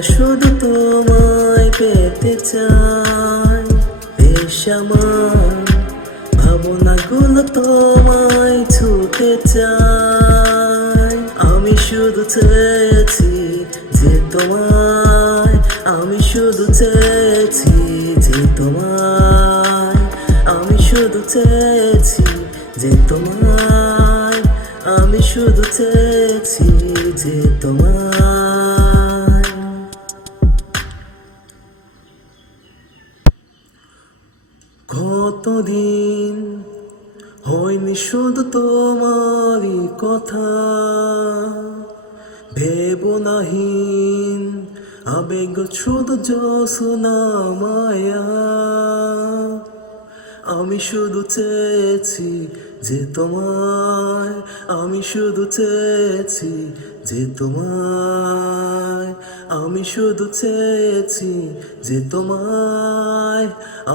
মনটা শুধু তোমায় পেতে চায়, বেশ আমার ভাবনাগুলো তোমায় ছুতে চায়। আমি শুধু চেয়েছি যে তোমায়, আমি শুধু চেয়েছি যে তোমায়, আমি শুধু চেয়েছি যে তোমায়, আমি শুধু চেয়েছি যে তোমায়। কতদিন হয়নি শুধু তোমারই কথা, ভেবনাহীন আবেগ শুধু জোছনা মায়া। আমি শুধু চেয়েছি যে তোমায়, আমি শুধু চেয়েছি যে তোমায়, আমি শুধু চেয়েছি যে তোমায়,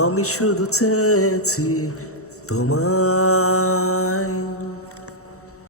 আমি শুধু চেয়েছি তোমায়।